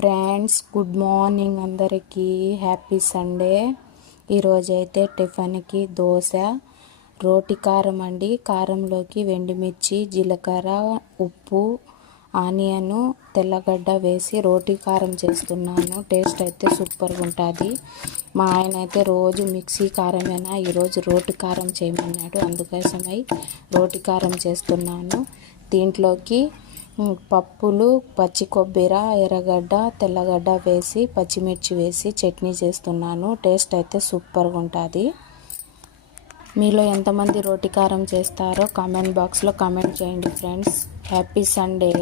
Friends, good morning అందరికీ. Happy Sunday. ఈరోజైతే టిఫిన్కి దోశ, రోటి కారం అండి. కారంలోకి వెండిమిర్చి, జీలకర్ర, ఉప్పు, ఆనియన్, తెల్లగడ్డ వేసి రోటి కారం చేస్తున్నాను. టేస్ట్ అయితే సూపర్గా ఉంటుంది. మా ఆయన అయితే రోజు మిక్సీ కారమేనా, ఈరోజు రోటి కారం చేయమన్నాడు. అందుకోసమై రోటి కారం చేస్తున్నాను. దీంట్లోకి పప్పులు, పచ్చి కొబ్బరి, ఎర్రగడ్డ, తెల్లగడ్డ వేసి పచ్చిమిర్చి వేసి చట్నీ చేస్తున్నాను. టేస్ట్ అయితే సూపర్గా ఉంటుంది. మీలో ఎంతమంది రోటి కారం చేస్తారో కామెంట్ బాక్స్లో కామెంట్ చేయండి ఫ్రెండ్స్. Happy Sunday.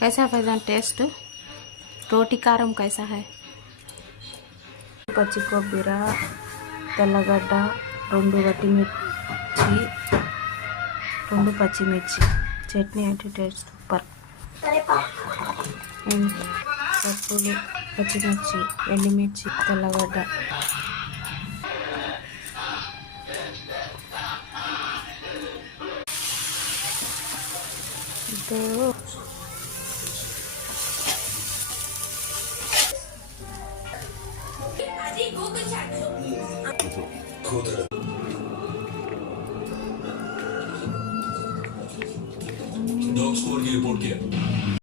कैसा फैजान टेस्ट? रोटी కారం कैसा है? పచ్చి కొబ్బరి, తెల్లగడ్డ, 2 వట్టిమిర్చి, 2 పచ్చిమిర్చి, చట్నీ అంటే టేస్ట్ సూపర్. పప్పులు, పచ్చిమిర్చి, ఎండుమిర్చి, తెల్లగడ్డ. डॉग स्कोर की रिपोर्ट किया।